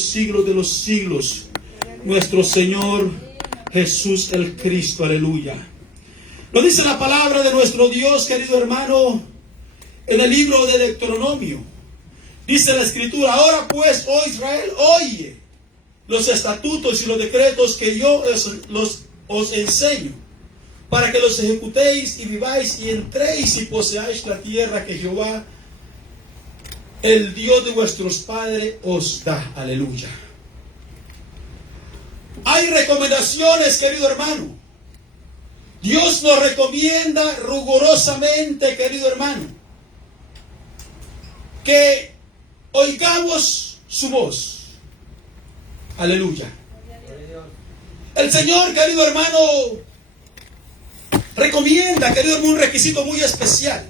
siglos de los siglos, nuestro Señor Jesús el Cristo, aleluya. Lo dice la palabra de nuestro Dios, querido hermano, en el libro de Deuteronomio. Dice la Escritura: ahora pues, oh Israel, oye los estatutos y los decretos que yo os enseño, para que los ejecutéis y viváis y entréis y poseáis la tierra que Jehová, el Dios de vuestros padres, os da. Aleluya. Hay recomendaciones, querido hermano. Dios nos recomienda rigurosamente, querido hermano, que oigamos su voz. Aleluya. El Señor, querido hermano, recomienda, querido hermano, un requisito muy especial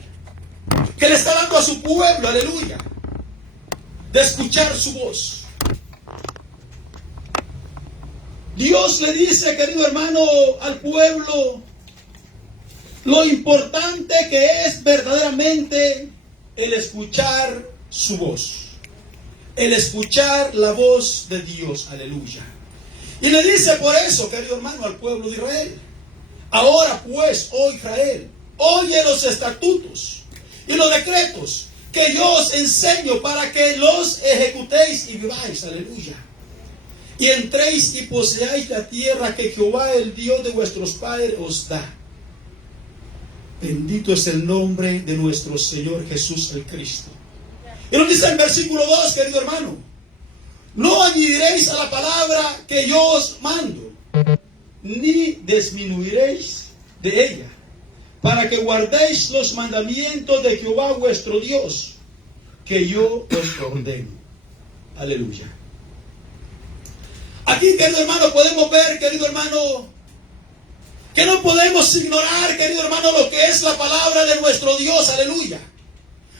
que le está dando a su pueblo, aleluya, de escuchar su voz. Dios le dice, querido hermano, al pueblo lo importante que es verdaderamente el escuchar su voz. El escuchar la voz de Dios, aleluya. Y le dice por eso, querido hermano, al pueblo de Israel: ahora pues, oh Israel, oye los estatutos y los decretos que yo os enseño, para que los ejecutéis y viváis, aleluya, y entréis y poseáis la tierra que Jehová, el Dios de vuestros padres, os da. Bendito es el nombre de nuestro Señor Jesús el Cristo. Y nos dice en versículo 2, querido hermano: no añadiréis a la palabra que yo os mando, ni disminuiréis de ella, para que guardéis los mandamientos de Jehová vuestro Dios, que yo os ordeno. Aleluya. Aquí, querido hermano, podemos ver, querido hermano, que no podemos ignorar, querido hermano, lo que es la palabra de nuestro Dios. Aleluya.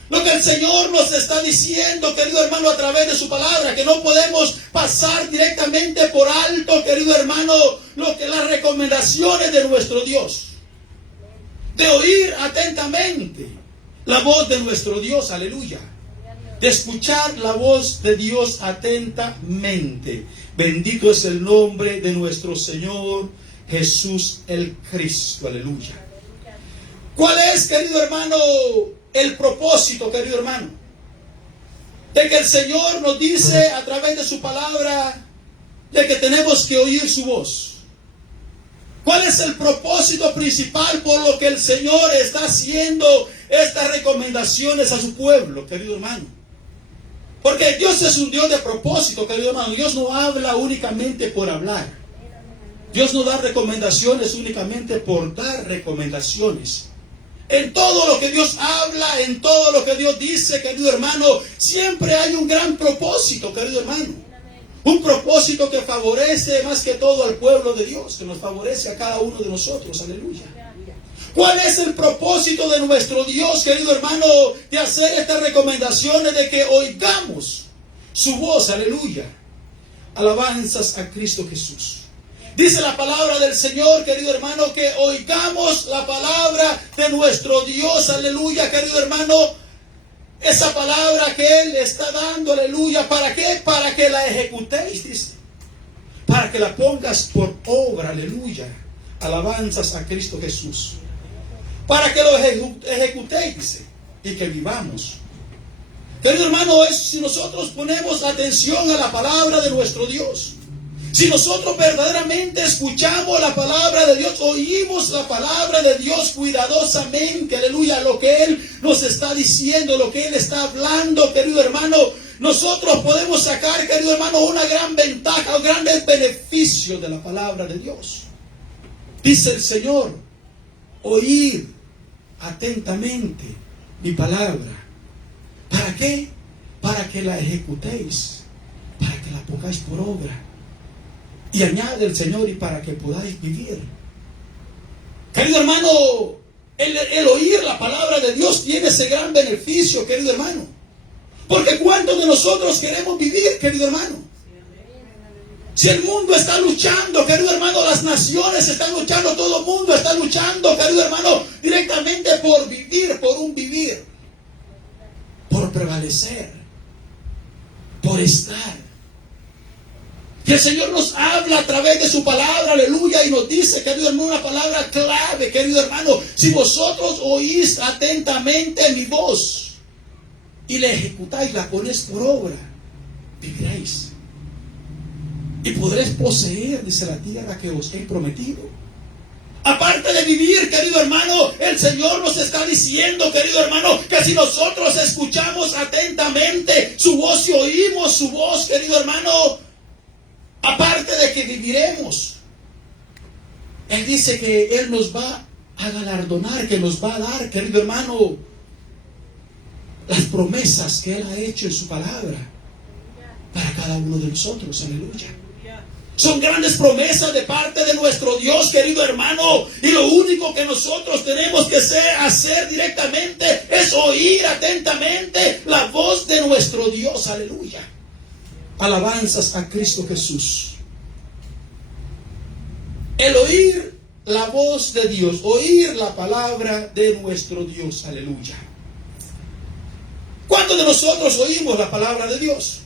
Lo que el Señor nos está diciendo, querido hermano, a través de su palabra, que no podemos pasar directamente por alto, querido hermano, lo que las recomendaciones de nuestro Dios. De oír atentamente la voz de nuestro Dios, aleluya. De escuchar la voz de Dios atentamente. Bendito es el nombre de nuestro Señor Jesús el Cristo, aleluya. ¿Cuál es, querido hermano, el propósito, querido hermano, de que el Señor nos dice a través de su palabra de que tenemos que oír su voz? ¿Cuál es el propósito principal por lo que el Señor está haciendo estas recomendaciones a su pueblo, querido hermano? Porque Dios es un Dios de propósito, querido hermano. Dios no habla únicamente por hablar. Dios no da recomendaciones únicamente por dar recomendaciones. En todo lo que Dios habla, en todo lo que Dios dice, querido hermano, siempre hay un gran propósito, querido hermano. Un propósito que favorece más que todo al pueblo de Dios, que nos favorece a cada uno de nosotros, aleluya. ¿Cuál es el propósito de nuestro Dios, querido hermano, de hacer estas recomendaciones, de que oigamos su voz, aleluya? Alabanzas a Cristo Jesús. Dice la palabra del Señor, querido hermano, que oigamos la palabra de nuestro Dios, aleluya, querido hermano. Esa palabra que Él está dando, aleluya, ¿para qué? Para que la ejecutéis, dice. Para que la pongas por obra, aleluya. Alabanzas a Cristo Jesús. Para que lo ejecutéis, dice, y que vivamos. Querido hermano, si nosotros ponemos atención a la palabra de nuestro Dios, si nosotros verdaderamente escuchamos la palabra de Dios, oímos la palabra de Dios cuidadosamente, aleluya, lo que Él nos está diciendo, lo que Él está hablando, querido hermano, nosotros podemos sacar, querido hermano, una gran ventaja, un gran beneficio de la palabra de Dios. Dice el Señor: oíd atentamente mi palabra. ¿Para qué? Para que la ejecutéis, para que la pongáis por obra. Y añade el Señor: y para que podáis vivir. Querido hermano, el oír la palabra de Dios tiene ese gran beneficio, querido hermano. Porque ¿cuántos de nosotros queremos vivir, querido hermano? Si el mundo está luchando, querido hermano, las naciones están luchando, todo el mundo está luchando, querido hermano, directamente por vivir, por un vivir, por prevalecer, por estar. Que el Señor nos habla a través de su palabra, aleluya, y nos dice, querido hermano, una palabra clave, querido hermano. Si vosotros oís atentamente mi voz y la ejecutáis, la ponéis por obra, viviréis. Y podréis poseer, dice, la tierra que os he prometido. Aparte de vivir, querido hermano, el Señor nos está diciendo, querido hermano, que si nosotros escuchamos atentamente su voz y oímos su voz, querido hermano, aparte de que viviremos, Él dice que Él nos va a galardonar, que nos va a dar, querido hermano, las promesas que Él ha hecho en su palabra para cada uno de nosotros, aleluya. Son grandes promesas de parte de nuestro Dios, querido hermano, y lo único que nosotros tenemos que hacer directamente es oír atentamente la voz de nuestro Dios, aleluya. Alabanzas a Cristo Jesús. El oír la voz de Dios, oír la palabra de nuestro Dios, aleluya. ¿Cuántos de nosotros oímos la palabra de Dios?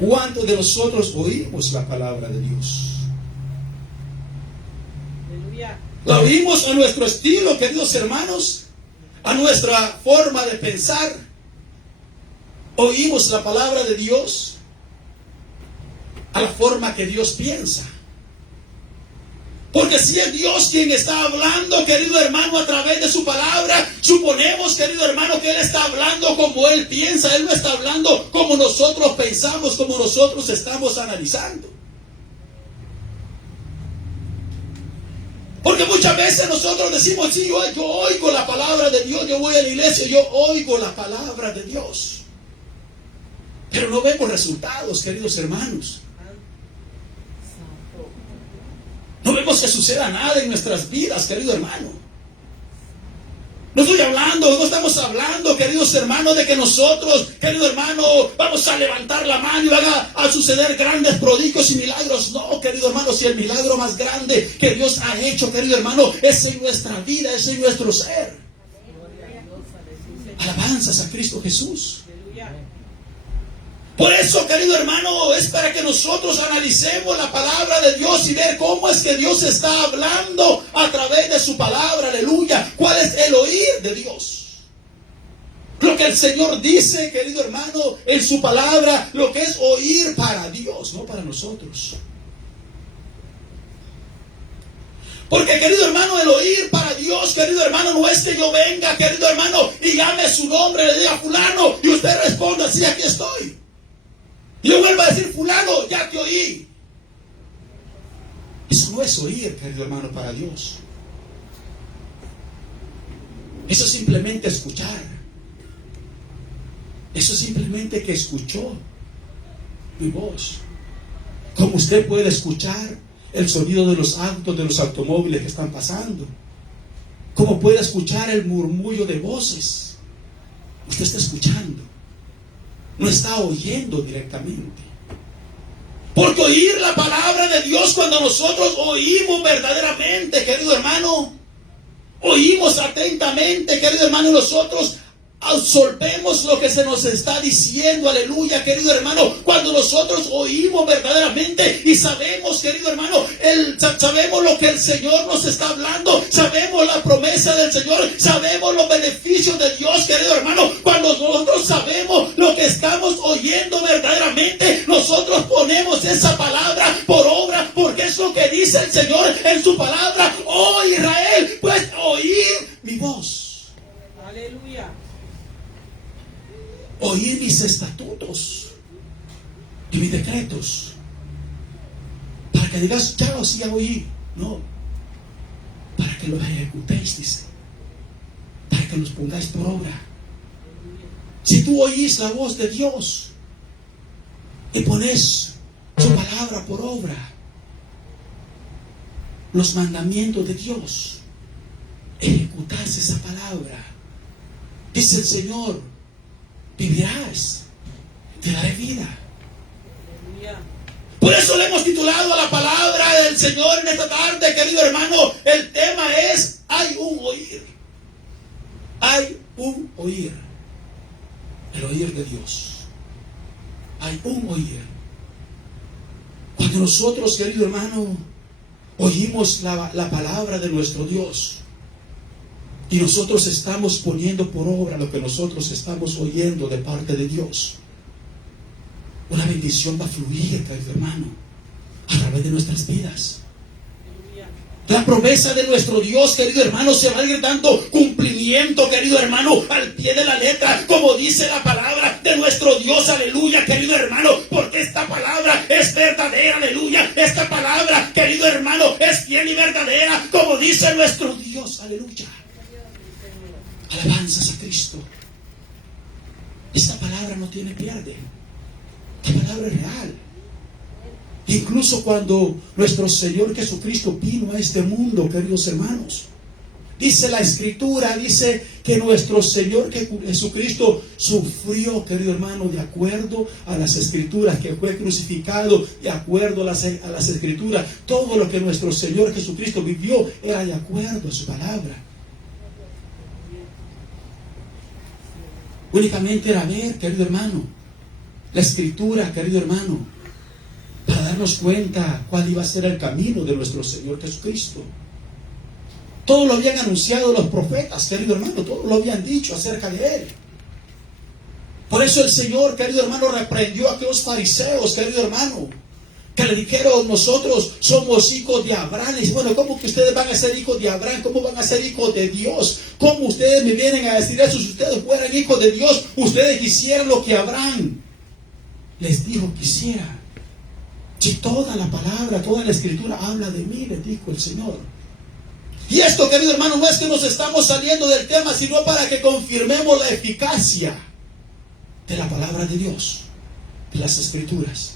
¿Cuántos de nosotros oímos la palabra de Dios? La oímos a nuestro estilo, queridos hermanos, a nuestra forma de pensar. Oímos la palabra de Dios a la forma que Dios piensa. Porque si es Dios quien está hablando, querido hermano, a través de su palabra, suponemos, querido hermano, que Él está hablando como Él piensa. Él no está hablando como nosotros pensamos, como nosotros estamos analizando. Porque muchas veces nosotros decimos, sí, yo oigo la palabra de Dios, yo voy a la iglesia, yo oigo la palabra de Dios. Pero no vemos resultados, queridos hermanos. No vemos que suceda nada en nuestras vidas, querido hermano. No estamos hablando, queridos hermanos, de que nosotros, querido hermano, vamos a levantar la mano y van a suceder grandes prodigios y milagros. No, querido hermano, si el milagro más grande que Dios ha hecho, querido hermano, es en nuestra vida, es en nuestro ser. Alabanzas a Cristo Jesús. Por eso, querido hermano, es para que nosotros analicemos la palabra de Dios y ver cómo es que Dios está hablando a través de su palabra, aleluya. ¿Cuál es el oír de Dios? Lo que el Señor dice, querido hermano, en su palabra, lo que es oír para Dios, no para nosotros. Porque, querido hermano, el oír para Dios, querido hermano, no es que yo venga, querido hermano, y llame su nombre, le diga fulano, y usted responda, sí, aquí estoy. Y yo vuelvo a decir, fulano, ya te oí. Eso no es oír, querido hermano, para Dios. Eso es simplemente escuchar. Eso es simplemente que escuchó mi voz. Como usted puede escuchar el sonido de los autos, de los automóviles que están pasando. Como puede escuchar el murmullo de voces. Usted está escuchando. No está oyendo directamente. Porque oír la palabra de Dios, cuando nosotros oímos verdaderamente, querido hermano, oímos atentamente, querido hermano, nosotros absorbemos lo que se nos está diciendo, aleluya, querido hermano. Cuando nosotros oímos verdaderamente y sabemos, querido hermano, sabemos lo que el Señor nos está hablando, sabemos la promesa del Señor, sabemos los beneficios de Dios, querido hermano. Cuando nosotros sabemos lo que estamos oyendo verdaderamente, nosotros ponemos esa palabra por obra, porque es lo que dice el Señor en su palabra. Oh Israel, pues oír mi voz. Aleluya. Oír mis estatutos y mis decretos, para que digas, ya oí. No, para que los ejecutéis, dice, para que los pongáis por obra. Si tú oís la voz de Dios y pones su palabra por obra, los mandamientos de Dios, ejecutas esa palabra, dice el Señor, vivirás, te daré vida. Por eso le hemos titulado a la palabra del Señor en esta tarde, querido hermano. El tema es, hay un oír. Hay un oír. El oír de Dios. hay un oír. Cuando nosotros, querido hermano, oímos la palabra de nuestro Dios y nosotros estamos poniendo por obra lo que nosotros estamos oyendo de parte de Dios, una bendición va a fluir, querido hermano, a través de nuestras vidas. La promesa de nuestro Dios, querido hermano, se va a ir dando cumplimiento, querido hermano, al pie de la letra, como dice la palabra de nuestro Dios, aleluya, querido hermano, porque esta palabra es verdadera, aleluya. Esta palabra, querido hermano, es fiel y verdadera, como dice nuestro Dios, aleluya. Alabanzas a Cristo. Esta palabra no tiene pierde. Esta palabra es real. Incluso cuando nuestro Señor Jesucristo vino a este mundo, queridos hermanos, dice la Escritura, dice que nuestro Señor Jesucristo sufrió, querido hermano, de acuerdo a las Escrituras, que fue crucificado de acuerdo a las Escrituras. Todo lo que nuestro Señor Jesucristo vivió era de acuerdo a su palabra. Únicamente era ver, querido hermano, la Escritura, querido hermano, para darnos cuenta cuál iba a ser el camino de nuestro Señor Jesucristo. Todo lo habían anunciado los profetas, querido hermano, todo lo habían dicho acerca de Él. Por eso el Señor, querido hermano, reprendió a aquellos fariseos, querido hermano, que le dijeron: nosotros somos hijos de Abraham. Y dice: bueno, ¿cómo que ustedes van a ser hijos de Abraham? ¿Cómo van a ser hijos de Dios? ¿Cómo ustedes me vienen a decir eso? Si ustedes fueran hijos de Dios, ustedes quisieran lo que Abraham les dijo que hiciera. Si toda la palabra, toda la Escritura habla de mí, les dijo el Señor. Y esto, querido hermano, no es que nos estamos saliendo del tema, sino para que confirmemos la eficacia de la palabra de Dios, de las Escrituras.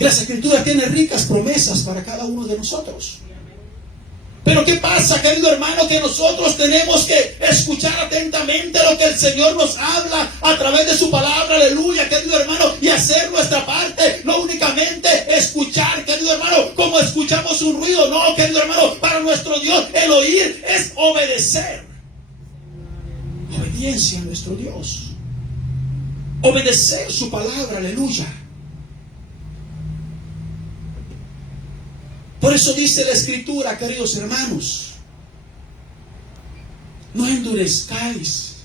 Y las Escrituras tienen ricas promesas para cada uno de nosotros. Pero ¿qué pasa, querido hermano? Que nosotros tenemos que escuchar atentamente lo que el Señor nos habla a través de su palabra, aleluya, querido hermano, y hacer nuestra parte. No únicamente escuchar, querido hermano, como escuchamos un ruido. No, querido hermano, para nuestro Dios el oír es obedecer. Obediencia a nuestro Dios. Obedecer su palabra, aleluya. Por eso dice la Escritura, queridos hermanos: no endurezcáis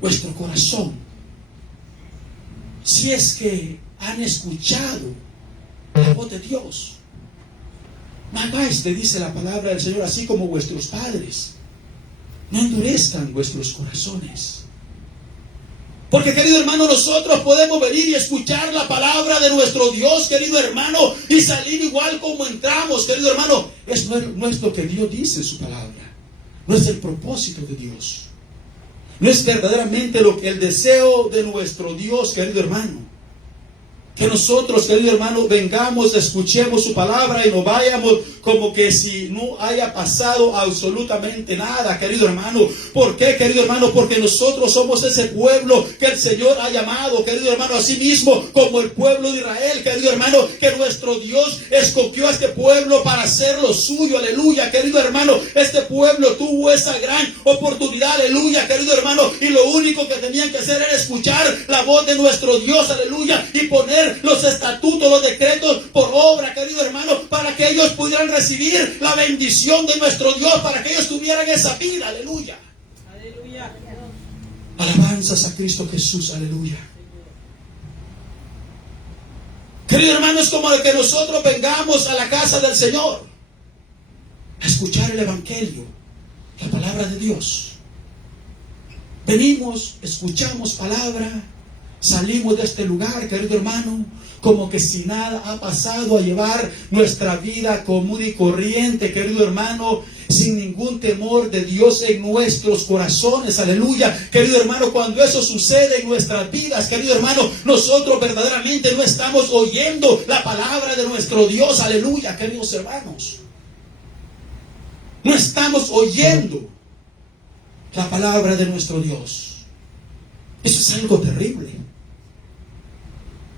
vuestro corazón. Si es que han escuchado la voz de Dios, no hagáis, le dice la palabra del Señor, así como vuestros padres. No endurezcan vuestros corazones. Porque, querido hermano, nosotros podemos venir y escuchar la palabra de nuestro Dios, querido hermano, y salir igual como entramos, querido hermano. No es lo que Dios dice en su palabra. No es el propósito de Dios. No es verdaderamente lo que el deseo de nuestro Dios, querido hermano. Que nosotros, querido hermano, vengamos, escuchemos su palabra y nos vayamos como que si no haya pasado absolutamente nada, querido hermano. ¿Por qué, querido hermano? Porque nosotros somos ese pueblo que el Señor ha llamado, querido hermano, a sí mismo como el pueblo de Israel, querido hermano, que nuestro Dios escogió a este pueblo para hacerlo suyo, aleluya, querido hermano. Este pueblo tuvo esa gran oportunidad, aleluya, querido hermano, y lo único que tenían que hacer era escuchar la voz de nuestro Dios, aleluya, y poner los estatutos, los decretos por obra, querido hermano, para que ellos pudieran recibir la bendición de nuestro Dios, para que ellos tuvieran esa vida, aleluya. Aleluya. Alabanzas a Cristo Jesús, aleluya. Querido hermano, es como de que nosotros vengamos a la casa del Señor a escuchar el Evangelio, la palabra de Dios. Venimos, escuchamos palabra, salimos de este lugar, querido hermano, como que si nada ha pasado, a llevar nuestra vida común y corriente, querido hermano, sin ningún temor de Dios en nuestros corazones, aleluya. Querido hermano, cuando eso sucede en nuestras vidas, querido hermano, nosotros verdaderamente no estamos oyendo la palabra de nuestro Dios, aleluya, queridos hermanos. No estamos oyendo la palabra de nuestro Dios. Eso es algo terrible.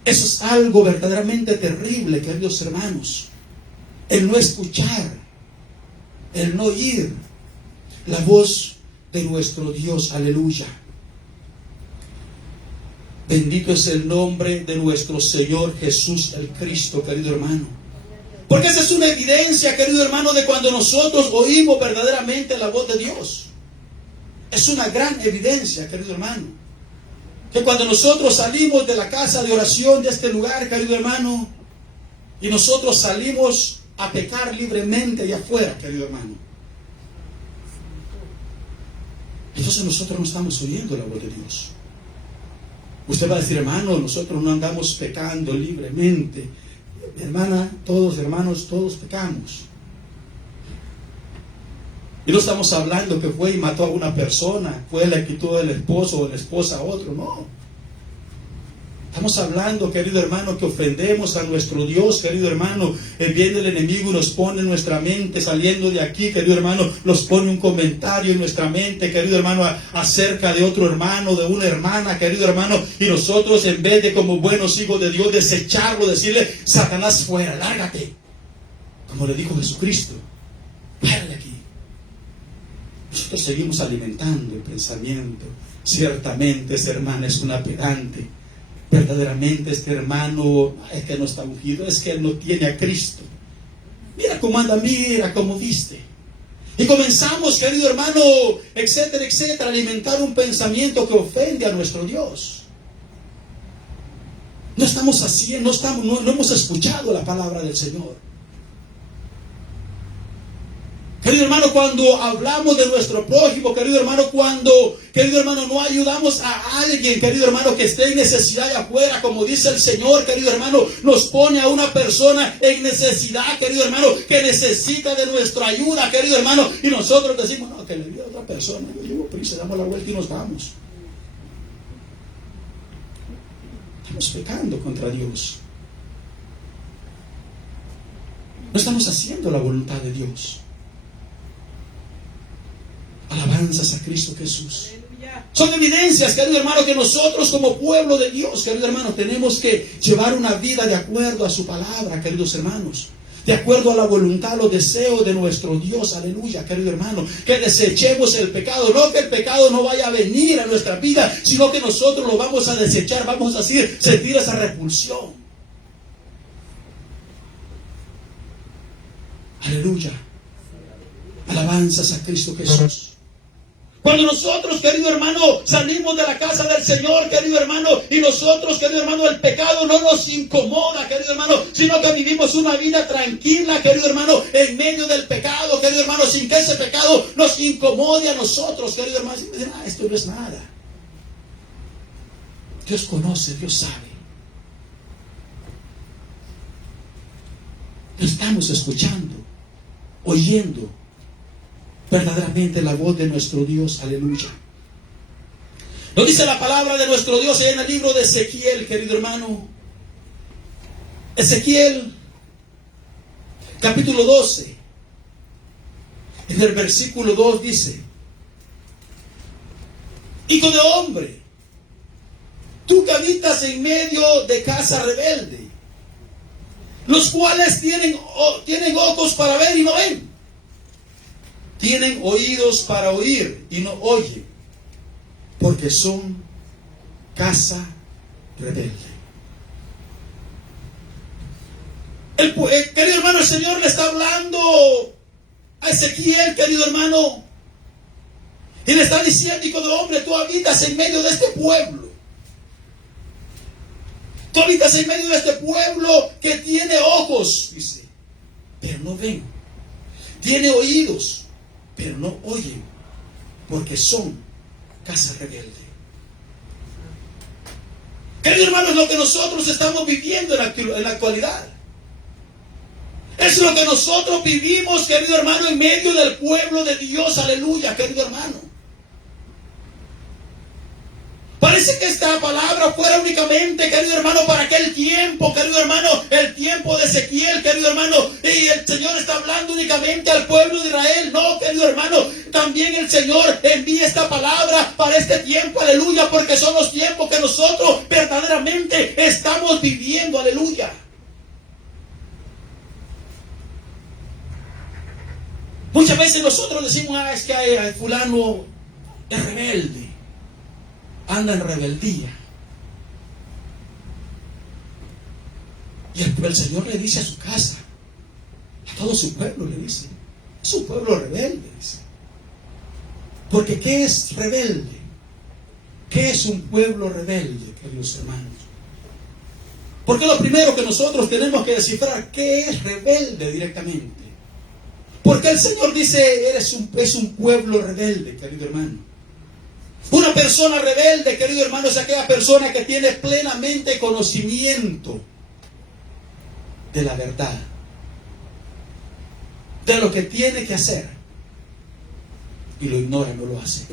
Eso es algo verdaderamente terrible, queridos hermanos. El no escuchar, el no oír la voz de nuestro Dios, aleluya. Bendito es el nombre de nuestro Señor Jesús el Cristo, querido hermano. Porque esa es una evidencia, querido hermano, de cuando nosotros oímos verdaderamente la voz de Dios. Es una gran evidencia, querido hermano, que cuando nosotros salimos de la casa de oración, de este lugar, querido hermano, y nosotros salimos a pecar libremente allá afuera, querido hermano, entonces nosotros no estamos oyendo la voz de Dios. Usted va a decir, hermano, nosotros no andamos pecando libremente. Hermana, todos hermanos, todos pecamos. Y no estamos hablando que fue y mató a una persona, fue y le quitó el esposo o la esposa a otro, no. Estamos hablando, querido hermano, que ofendemos a nuestro Dios, querido hermano. El bien del enemigo nos pone en nuestra mente, saliendo de aquí, querido hermano, nos pone un comentario en nuestra mente, querido hermano, acerca de otro hermano, de una hermana, querido hermano. Y nosotros, en vez de como buenos hijos de Dios, desecharlo, decirle, Satanás, fuera, lárgate. Como le dijo Jesucristo, fuera de aquí. Nosotros seguimos alimentando el pensamiento. Ciertamente esa hermana es una pedante. Verdaderamente este hermano es que no está ungido, es que él no tiene a Cristo. Mira cómo anda, mira cómo viste. Y comenzamos, querido hermano, etcétera, etcétera, a alimentar un pensamiento que ofende a nuestro Dios. No estamos haciendo, no hemos escuchado la palabra del Señor. Querido hermano, cuando hablamos de nuestro prójimo, querido hermano, cuando, querido hermano, no ayudamos a alguien, querido hermano, que esté en necesidad de afuera, como dice el Señor, querido hermano, nos pone a una persona en necesidad, querido hermano, que necesita de nuestra ayuda, querido hermano, y nosotros decimos, no, que le ayude a otra persona, yo llevo prisa, damos la vuelta y nos vamos. Estamos pecando contra Dios. No estamos haciendo la voluntad de Dios. Alabanzas a Cristo Jesús. Son evidencias, querido hermano, que nosotros como pueblo de Dios, querido hermano, tenemos que llevar una vida de acuerdo a su palabra, queridos hermanos. De acuerdo a la voluntad, los deseos de nuestro Dios, aleluya, querido hermano. Que desechemos el pecado, no que el pecado no vaya a venir a nuestra vida, sino que nosotros lo vamos a desechar, vamos a sentir esa repulsión. Aleluya. Alabanzas a Cristo Jesús. Cuando nosotros, querido hermano, salimos de la casa del Señor, querido hermano, y nosotros, querido hermano, el pecado no nos incomoda, querido hermano, sino que vivimos una vida tranquila, querido hermano, en medio del pecado, querido hermano, sin que ese pecado nos incomode a nosotros, querido hermano. Y dicen, esto no es nada. Dios conoce, Dios sabe. Estamos escuchando, oyendo verdaderamente la voz de nuestro Dios, aleluya. Lo dice la palabra de nuestro Dios en el libro de Ezequiel, querido hermano. Ezequiel, capítulo 12, en el versículo 2 dice: Hijo de hombre, tú que habitas en medio de casa rebelde, los cuales tienen ojos para ver y no ven, tienen oídos para oír y no oyen, porque son casa rebelde. Querido hermano, el Señor le está hablando a Ezequiel, querido hermano, y le está diciendo: hijo de hombre, tú habitas en medio de este pueblo. Tú habitas en medio de este pueblo que tiene ojos, dice, pero no ven. Tiene oídos, pero no oyen, porque son casa rebelde. Querido hermano, es lo que nosotros estamos viviendo en la actualidad. Es lo que nosotros vivimos, querido hermano, en medio del pueblo de Dios, aleluya, querido hermano. Parece que esta palabra fuera únicamente, querido hermano, para aquel tiempo, querido hermano, el tiempo de Ezequiel, querido hermano, y el Señor está hablando únicamente al pueblo de Israel. No, querido hermano, también el Señor envía esta palabra para este tiempo, aleluya, porque son los tiempos que nosotros verdaderamente estamos viviendo, aleluya. Muchas veces nosotros decimos, es que el fulano es rebelde, anda en rebeldía. Y el Señor le dice a su casa, a todo su pueblo le dice, es un pueblo rebelde, dice. Porque ¿qué es rebelde? ¿Qué es un pueblo rebelde, queridos hermanos? Porque lo primero que nosotros tenemos que descifrar, ¿qué es rebelde directamente? Porque el Señor dice, es un pueblo rebelde, querido hermano. Una persona rebelde, querido hermano, es aquella persona que tiene plenamente conocimiento de la verdad, de lo que tiene que hacer, y lo ignora, no lo hace.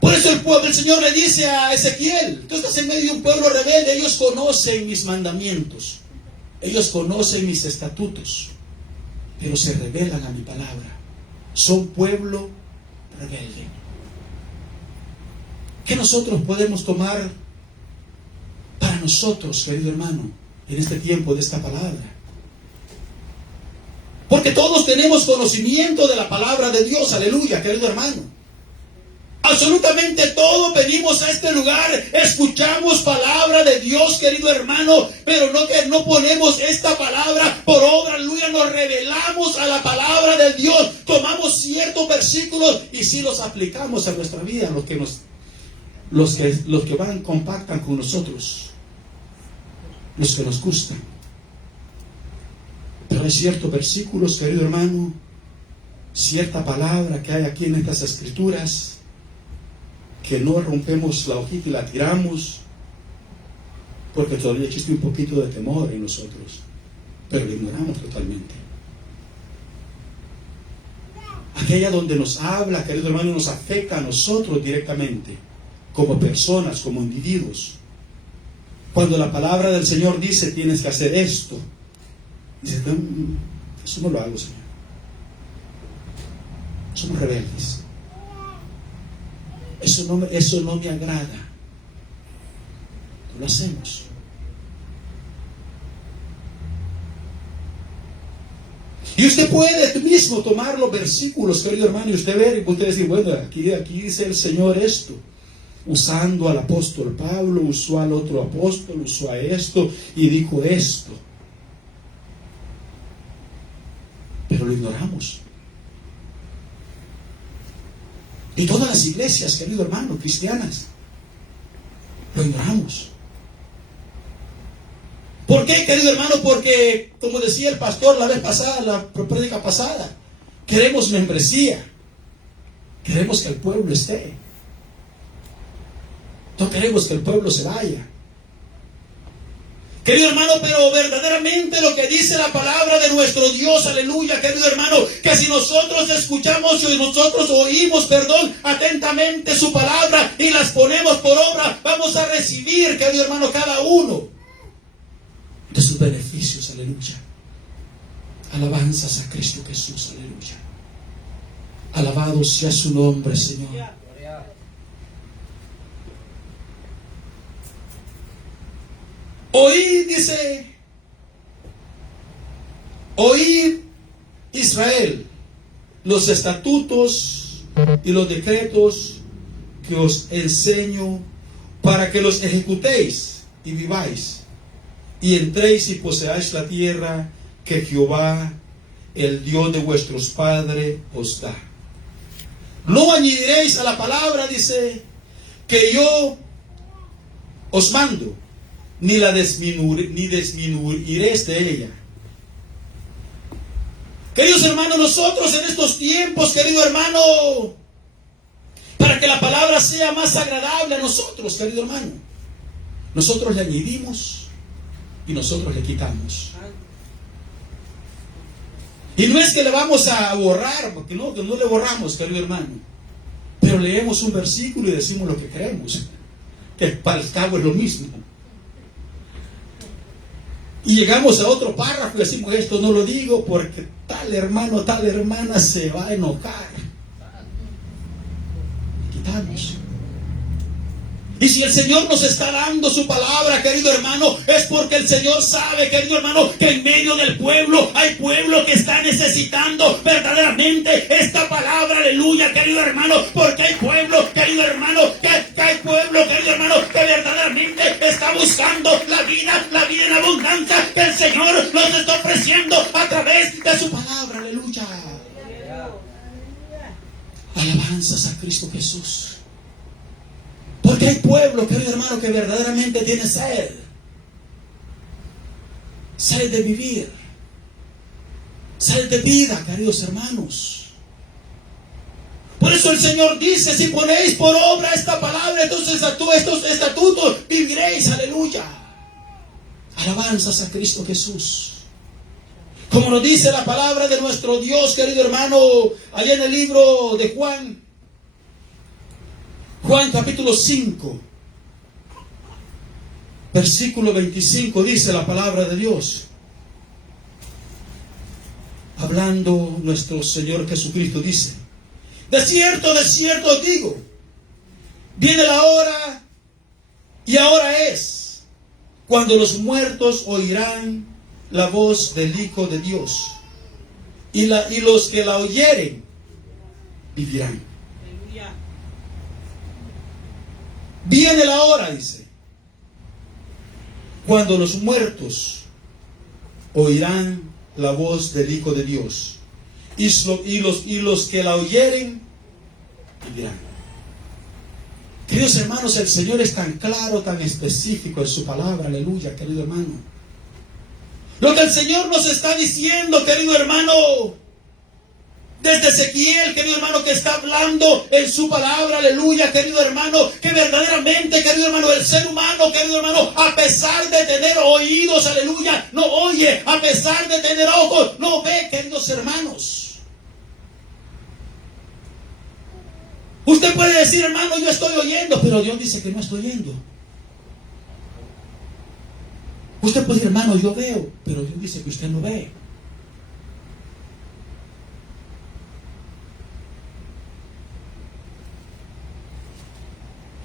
Por eso el Señor le dice a Ezequiel, tú estás en medio de un pueblo rebelde, ellos conocen mis mandamientos, ellos conocen mis estatutos, pero se rebelan a mi palabra. Son pueblo rebelde. ¿Qué nosotros podemos tomar para nosotros, querido hermano, en este tiempo de esta palabra? Porque todos tenemos conocimiento de la palabra de Dios, aleluya, querido hermano. Absolutamente todos venimos a este lugar, escuchamos palabra de Dios, querido hermano, pero no ponemos esta palabra por obra, aleluya, nos revelamos a la palabra de Dios, tomamos ciertos versículos y sí los aplicamos a nuestra vida, los que van, compactan con nosotros, los que nos gustan. Pero hay ciertos versículos, querido hermano, cierta palabra que hay aquí en estas escrituras, que no rompemos la hojita y la tiramos, porque todavía existe un poquito de temor en nosotros, pero lo ignoramos totalmente. Aquella donde nos habla, querido hermano, nos afecta a nosotros directamente, como personas, como individuos. Cuando la palabra del Señor dice, tienes que hacer esto, dice, eso no lo hago, Señor. Somos rebeldes. Eso no me agrada. No lo hacemos. Y usted puede tú mismo tomar los versículos, querido hermano, y usted ver, y usted decir, bueno, aquí dice el Señor esto. Usando al apóstol Pablo, usó al otro apóstol, usó a esto y dijo esto. Pero lo ignoramos. Y todas las iglesias, querido hermano, cristianas, lo ignoramos. ¿Por qué, querido hermano? Porque, como decía el pastor la vez pasada, la prédica pasada, queremos membresía. Queremos que el pueblo esté. No queremos que el pueblo se vaya. Querido hermano, pero verdaderamente lo que dice la palabra de nuestro Dios, aleluya, querido hermano, que si nosotros escuchamos y nosotros oímos, atentamente su palabra y las ponemos por obra, vamos a recibir, querido hermano, cada uno de sus beneficios, aleluya. Alabanzas a Cristo Jesús, aleluya. Alabado sea su nombre, Señor. Oíd, dice, oíd Israel, los estatutos y los decretos que os enseño para que los ejecutéis y viváis y entréis y poseáis la tierra que Jehová, el Dios de vuestros padres, os da. No añadiréis a la palabra, dice, que yo os mando, ni disminuiréis de ella. Queridos hermanos, nosotros en estos tiempos, querido hermano, para que la palabra sea más agradable a nosotros, querido hermano, nosotros le añadimos y nosotros le quitamos. Y no es que le vamos a borrar, porque no le borramos, querido hermano, pero leemos un versículo y decimos lo que queremos, que para el cabo es lo mismo. Y llegamos a otro párrafo y decimos, esto no lo digo porque tal hermano, tal hermana se va a enojar. Quitamos. Y si el Señor nos está dando su palabra, querido hermano, es porque el Señor sabe, querido hermano, que en medio del pueblo hay pueblo que está necesitando verdaderamente esta palabra, aleluya, querido hermano, porque hay pueblo, querido hermano, que hay pueblo, querido hermano, que verdaderamente buscando la vida en abundancia que el Señor nos está ofreciendo a través de su palabra. Aleluya. Alabanzas a Cristo Jesús. Porque hay pueblo, querido hermano, que verdaderamente tiene sed. Sed de vivir. Sed de vida, queridos hermanos. Por eso el Señor dice, si ponéis por obra esta palabra, entonces estos estatutos viviréis. Aleluya. Alabanzas a Cristo Jesús. Como nos dice la palabra de nuestro Dios, querido hermano, allá en el libro de Juan. Juan capítulo 5, versículo 25, dice la palabra de Dios. Hablando nuestro Señor Jesucristo dice: de cierto os digo, viene la hora, y ahora es, cuando los muertos oirán la voz del Hijo de Dios, y los que la oyeren vivirán. Viene la hora, dice, cuando los muertos oirán la voz del Hijo de Dios, y los que la oyeren vivirán. Queridos hermanos, el Señor es tan claro, tan específico en su palabra. Aleluya, querido hermano. Lo que el Señor nos está diciendo, querido hermano, desde Ezequiel, querido hermano, que está hablando en su palabra, aleluya, querido hermano, que verdaderamente, querido hermano, el ser humano, querido hermano, a pesar de tener oídos, aleluya, no oye, a pesar de tener ojos, no ve, queridos hermanos. Usted puede decir, hermano, yo estoy oyendo, pero Dios dice que no estoy oyendo. Usted puede decir, hermano, yo veo, pero Dios dice que usted no ve.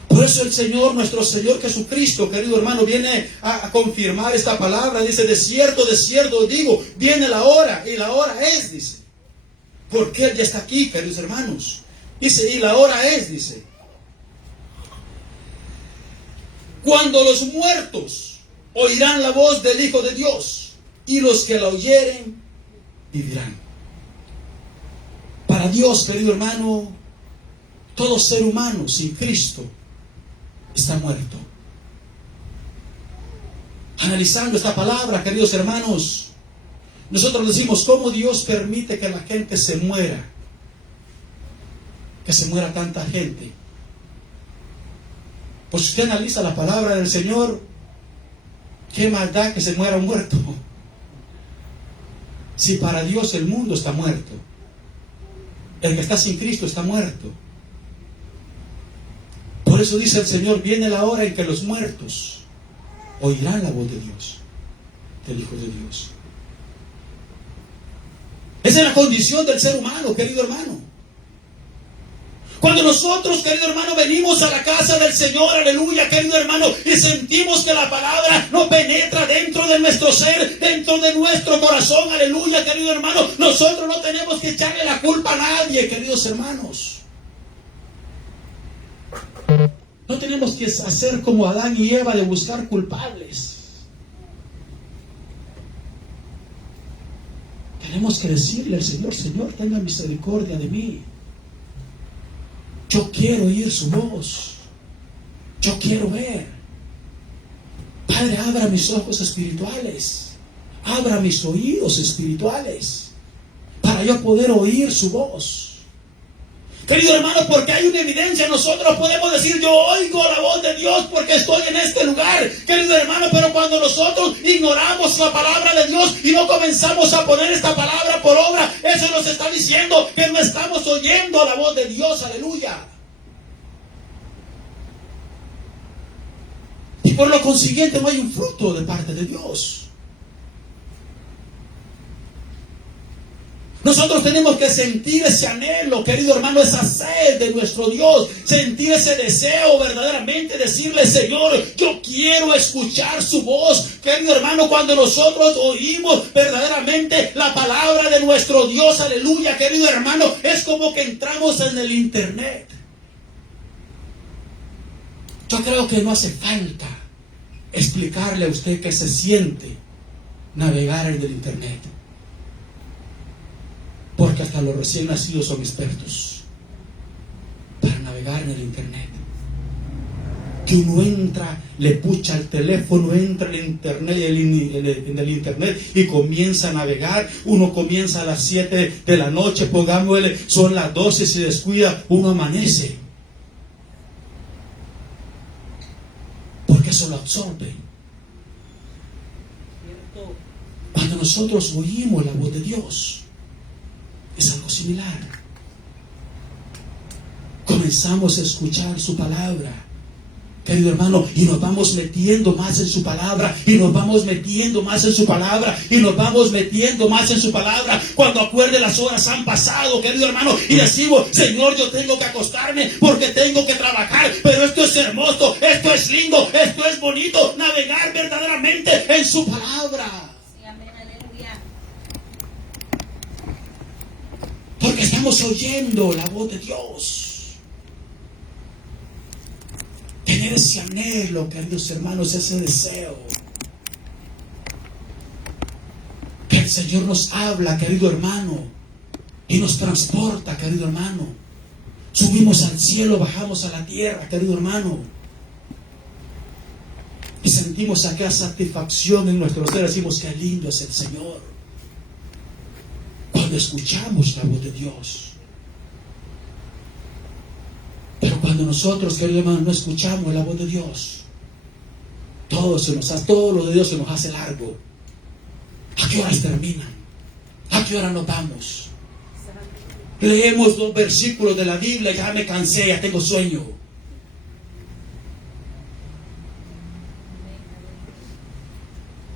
Por eso el Señor, nuestro Señor Jesucristo, querido hermano, viene a confirmar esta palabra. Dice, de cierto os digo, viene la hora, y la hora es, dice. Porque Él ya está aquí, queridos hermanos. Dice, y la hora es, dice, cuando los muertos oirán la voz del Hijo de Dios, y los que la oyeren vivirán. Para Dios, querido hermano, todo ser humano sin Cristo está muerto. Analizando esta palabra, queridos hermanos, nosotros decimos, ¿cómo Dios permite que la gente se muera? Que se muera tanta gente. Pues si usted analiza la palabra del Señor, qué maldad que se muera un muerto. Si para Dios el mundo está muerto, el que está sin Cristo está muerto. Por eso dice el Señor, viene la hora en que los muertos oirán la voz de Dios, del Hijo de Dios. Esa es la condición del ser humano, querido hermano. Cuando nosotros, querido hermano, venimos a la casa del Señor, aleluya, querido hermano, y sentimos que la palabra nos penetra dentro de nuestro ser, dentro de nuestro corazón, aleluya, querido hermano, nosotros no tenemos que echarle la culpa a nadie, queridos hermanos. No tenemos que hacer como Adán y Eva de buscar culpables. Tenemos que decirle al Señor, Señor, tenga misericordia de mí. Yo quiero oír su voz. Yo quiero ver. Padre, abra mis ojos espirituales. Abra mis oídos espirituales. Para yo poder oír su voz. Querido hermano, porque hay una evidencia, nosotros podemos decir, yo oigo la voz de Dios porque estoy en este lugar, querido hermano, pero cuando nosotros ignoramos la palabra de Dios y no comenzamos a poner esta palabra por obra, eso nos está diciendo que no estamos oyendo la voz de Dios, aleluya. Y por lo consiguiente no hay un fruto de parte de Dios. Nosotros tenemos que sentir ese anhelo, querido hermano, esa sed de nuestro Dios, sentir ese deseo verdaderamente, decirle, Señor, yo quiero escuchar su voz. Querido hermano, cuando nosotros oímos verdaderamente la palabra de nuestro Dios, aleluya, querido hermano, es como que entramos en el internet. Yo creo que no hace falta explicarle a usted qué se siente navegar en el internet. Porque hasta los recién nacidos son expertos para navegar en el internet. Que uno entra, le pucha el teléfono, entra en el internet, en el internet y comienza a navegar. Uno comienza a las 7 de la noche, pongámosle, son las 12, se descuida, uno amanece. Porque eso lo absorbe. Cuando nosotros oímos la voz de Dios, es algo similar. Comenzamos a escuchar su palabra, querido hermano, y nos vamos metiendo más en su palabra, y nos vamos metiendo más en su palabra, y nos vamos metiendo más en su palabra. Cuando acuerde las horas han pasado, querido hermano, y decimos, Señor, yo tengo que acostarme porque tengo que trabajar, pero esto es hermoso, esto es lindo, esto es bonito, navegar verdaderamente en su palabra. Porque estamos oyendo la voz de Dios. Tener ese anhelo, queridos hermanos, ese deseo. Que el Señor nos habla, querido hermano, y nos transporta, querido hermano. Subimos al cielo, bajamos a la tierra, querido hermano. Y sentimos aquella satisfacción en nuestro ser. Decimos, qué lindo es el Señor. Cuando escuchamos la voz de Dios. Pero cuando nosotros, queridos hermanos, no escuchamos la voz de Dios, todo lo de Dios se nos hace largo. ¿A qué horas terminan? ¿A qué hora nos vamos? Leemos 2 versículos de la Biblia, ya me cansé, ya tengo sueño.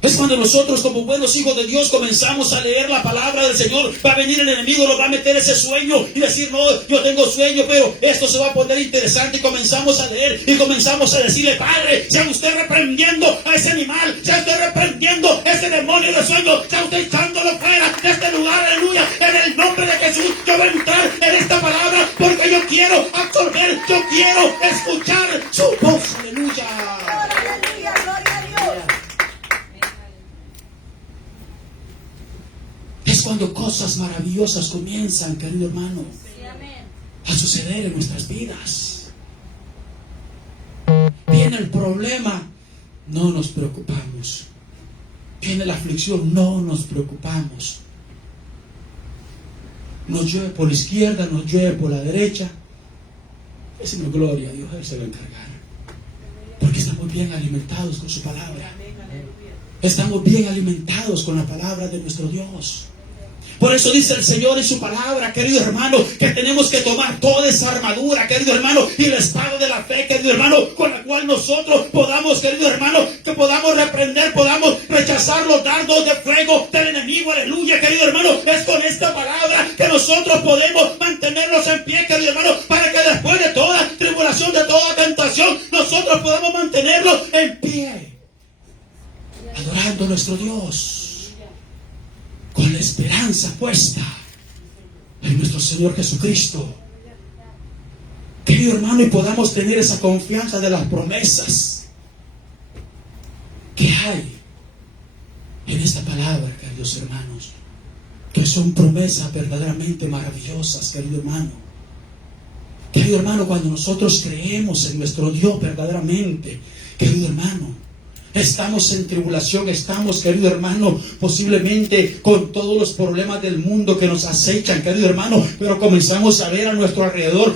Es cuando nosotros, como buenos hijos de Dios, comenzamos a leer la palabra del Señor. Va a venir el enemigo, nos va a meter ese sueño y decir, no, yo tengo sueño, pero esto se va a poner interesante. Y comenzamos a leer y comenzamos a decirle, Padre, sea usted reprendiendo a ese animal, sea usted reprendiendo a ese demonio de sueño, sea usted echándolo fuera de este lugar, aleluya. En el nombre de Jesús, yo voy a entrar en esta palabra porque yo quiero absorber, yo quiero escuchar su voz, aleluya. Es cuando cosas maravillosas comienzan, querido hermano, a suceder en nuestras vidas. Viene el problema, no nos preocupamos. Viene la aflicción, no nos preocupamos. Nos llueve por la izquierda, nos llueve por la derecha. Decimos, gloria a Dios, Él se va a encargar. Porque estamos bien alimentados con su palabra. Estamos bien alimentados con la palabra de nuestro Dios. Por eso dice el Señor en su palabra, querido hermano, que tenemos que tomar toda esa armadura, querido hermano, y la espada de la fe, querido hermano, con la cual nosotros podamos, querido hermano, que podamos reprender, podamos rechazar los dardos de fuego del enemigo, aleluya, querido hermano. Es con esta palabra que nosotros podemos mantenernos en pie, querido hermano, para que después de toda tribulación, de toda tentación, nosotros podamos mantenernos en pie, adorando a nuestro Dios, con la esperanza puesta en nuestro Señor Jesucristo. Querido hermano, y podamos tener esa confianza de las promesas que hay en esta palabra, queridos hermanos, que son promesas verdaderamente maravillosas, querido hermano. Querido hermano, cuando nosotros creemos en nuestro Dios verdaderamente, querido hermano, estamos en tribulación, estamos, querido hermano, posiblemente con todos los problemas del mundo que nos acechan, querido hermano, pero comenzamos a ver a nuestro alrededor,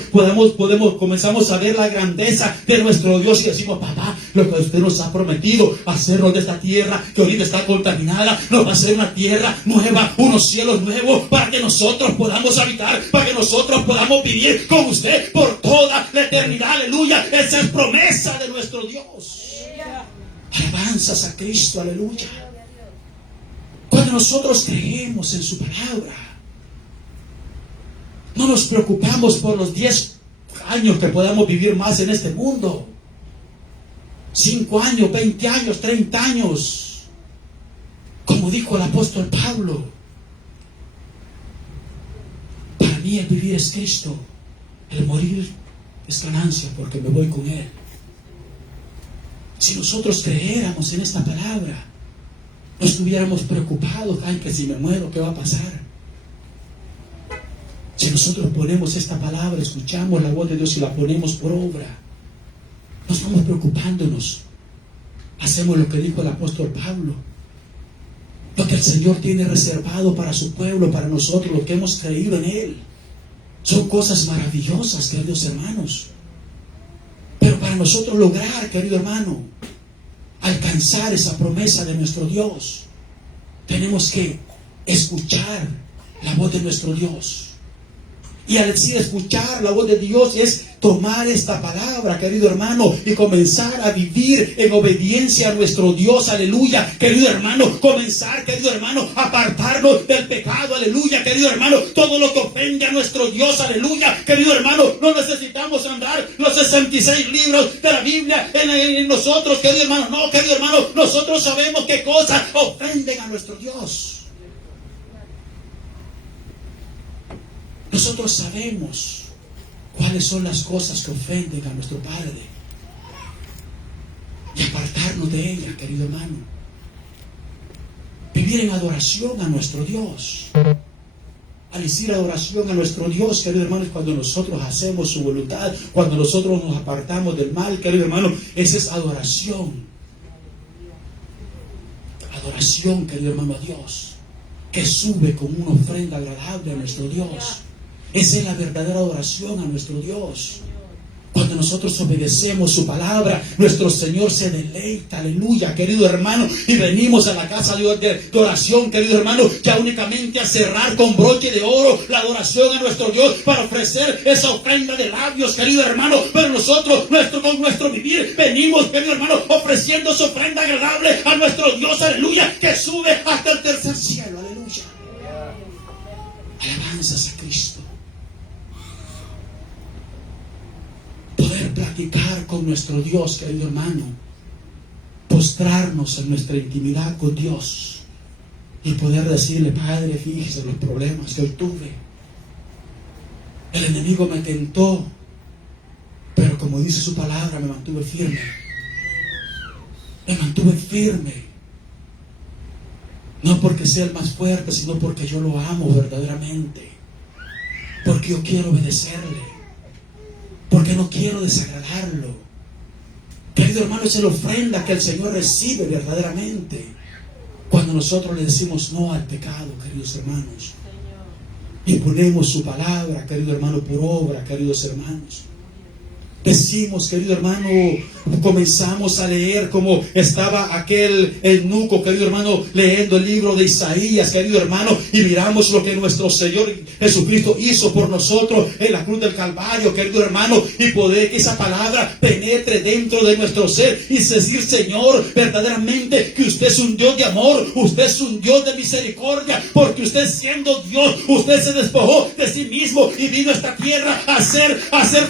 comenzamos a ver la grandeza de nuestro Dios y decimos, papá, lo que usted nos ha prometido, hacernos de esta tierra que ahorita está contaminada, nos va a hacer una tierra nueva, unos cielos nuevos, para que nosotros podamos habitar, para que nosotros podamos vivir con usted por toda la eternidad, aleluya. Esa es promesa de nuestro Dios. Alabanzas a Cristo, aleluya. Cuando nosotros creemos en su palabra, no nos preocupamos por los 10 años que podamos vivir más en este mundo. 5 años, 20 años, 30 años. Como dijo el apóstol Pablo, para mí el vivir es Cristo, el morir es ganancia porque me voy con Él. Si nosotros creéramos en esta palabra, no estuviéramos preocupados. Ay, que si me muero, ¿qué va a pasar? Si nosotros ponemos esta palabra, escuchamos la voz de Dios y la ponemos por obra, no estamos preocupándonos. Hacemos lo que dijo el apóstol Pablo. Lo que el Señor tiene reservado para su pueblo, para nosotros, lo que hemos creído en Él. Son cosas maravillosas, queridos hermanos. Pero para nosotros lograr, querido hermano, alcanzar esa promesa de nuestro Dios, tenemos que escuchar la voz de nuestro Dios. Y al decir escuchar la voz de Dios es tomar esta palabra, querido hermano, y comenzar a vivir en obediencia a nuestro Dios, aleluya, querido hermano, comenzar, querido hermano, a apartarnos del pecado, aleluya, querido hermano, todo lo que ofende a nuestro Dios, aleluya, querido hermano, no necesitamos andar los 66 libros de la Biblia en nosotros, querido hermano, no, querido hermano, nosotros sabemos qué cosas ofenden a nuestro Dios. Nosotros sabemos cuáles son las cosas que ofenden a nuestro Padre y apartarnos de ella, querido hermano. Vivir en adoración a nuestro Dios. Al decir adoración a nuestro Dios, querido hermano, es cuando nosotros hacemos su voluntad, cuando nosotros nos apartamos del mal, querido hermano, esa es adoración. Adoración, querido hermano, a Dios, que sube con una ofrenda agradable a nuestro Dios. Esa es la verdadera adoración a nuestro Dios. Cuando nosotros obedecemos su palabra, nuestro Señor se deleita, aleluya, querido hermano, y venimos a la casa de oración, querido hermano, ya únicamente a cerrar con broche de oro la adoración a nuestro Dios para ofrecer esa ofrenda de labios, querido hermano, pero nosotros, con nuestro vivir, venimos, querido hermano, ofreciendo esa ofrenda agradable a nuestro Dios, aleluya, que sube hasta el tercer cielo, aleluya. Alabanzas a Cristo. Poder platicar con nuestro Dios, querido hermano, postrarnos en nuestra intimidad con Dios y poder decirle: Padre, fíjese los problemas que hoy tuve. El enemigo me tentó, pero como dice su palabra, me mantuve firme. Me mantuve firme. No porque sea el más fuerte, sino porque yo lo amo verdaderamente. Porque yo quiero obedecerle. Porque no quiero desagradarlo. Querido hermano, es la ofrenda que el Señor recibe verdaderamente cuando nosotros le decimos no al pecado, queridos hermanos, y ponemos su palabra, querido hermano, por obra, queridos hermanos. Decimos, querido hermano, comenzamos a leer como estaba aquel eunuco, querido hermano, leyendo el libro de Isaías, querido hermano, y miramos lo que nuestro Señor Jesucristo hizo por nosotros en la cruz del Calvario, querido hermano, y poder que esa palabra penetre dentro de nuestro ser y decir: Señor, verdaderamente que usted es un Dios de amor, usted es un Dios de misericordia, porque usted, siendo Dios, usted se despojó de sí mismo y vino a esta tierra a ser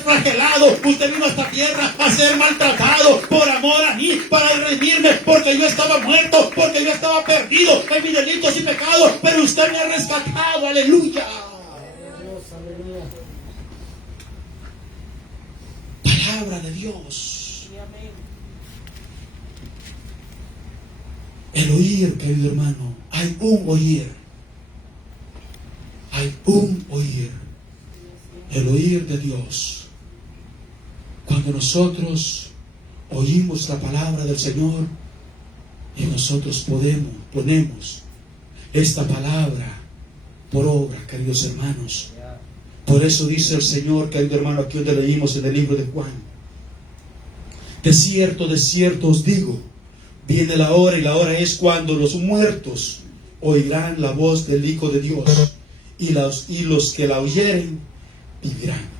flagelado. Usted vino a esta tierra a ser maltratado por amor a mí, para redimirme, porque yo estaba muerto, porque yo estaba perdido en mis delitos y pecados, pero usted me ha rescatado, aleluya. Palabra de Dios. El oír, querido hermano, hay un oír. Hay un oír. El oír de Dios. Cuando nosotros oímos la palabra del Señor y nosotros ponemos esta palabra por obra, queridos hermanos. Por eso dice el Señor, querido hermano, aquí donde leímos en el libro de Juan: de cierto os digo, viene la hora, y la hora es cuando los muertos oirán la voz del Hijo de Dios, y los que la oyeren vivirán.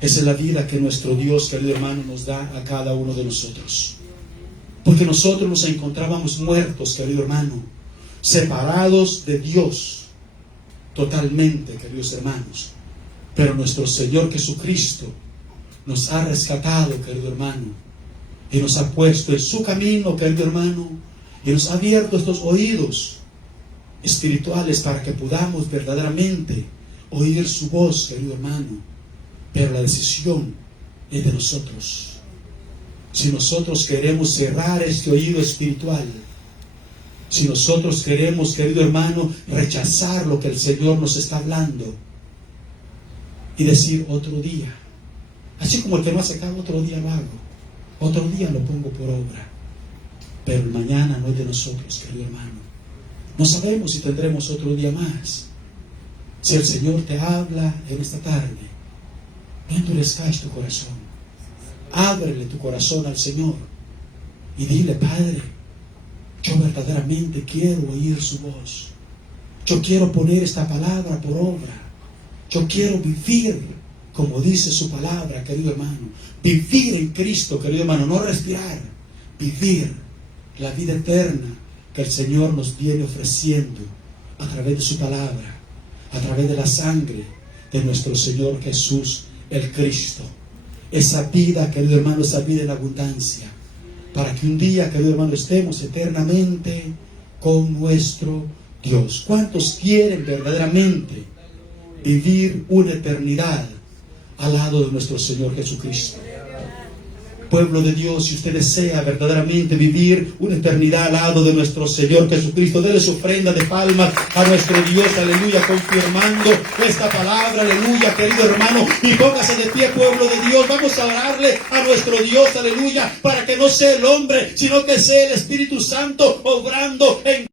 Esa es la vida que nuestro Dios, querido hermano, nos da a cada uno de nosotros. Porque nosotros nos encontrábamos muertos, querido hermano, separados de Dios totalmente, queridos hermanos. Pero nuestro Señor Jesucristo nos ha rescatado, querido hermano, y nos ha puesto en su camino, querido hermano, y nos ha abierto estos oídos espirituales para que podamos verdaderamente oír su voz, querido hermano. Pero la decisión es de nosotros. Si nosotros queremos cerrar este oído espiritual, si nosotros queremos, querido hermano, rechazar lo que el Señor nos está hablando y decir otro día, así como el que no hace caso, otro día lo hago, otro día lo pongo por obra, pero el mañana no es de nosotros, querido hermano. No sabemos si tendremos otro día más. Si el Señor te habla en esta tarde, no endurezcas tu corazón. Ábrele tu corazón al Señor y dile: Padre, yo verdaderamente quiero oír su voz. Yo quiero poner esta palabra por obra. Yo quiero vivir como dice su palabra, querido hermano. Vivir en Cristo, querido hermano, no respirar. Vivir la vida eterna que el Señor nos viene ofreciendo a través de su palabra, a través de la sangre de nuestro Señor Jesús, el Cristo. Esa vida, querido hermano, esa vida en abundancia, para que un día, querido hermano, estemos eternamente con nuestro Dios. ¿Cuántos quieren verdaderamente vivir una eternidad al lado de nuestro Señor Jesucristo? Pueblo de Dios, si usted desea verdaderamente vivir una eternidad al lado de nuestro Señor Jesucristo, déle su ofrenda de palmas a nuestro Dios, aleluya, confirmando esta palabra, aleluya, querido hermano, y póngase de pie, pueblo de Dios. Vamos a orarle a nuestro Dios, aleluya, para que no sea el hombre, sino que sea el Espíritu Santo obrando en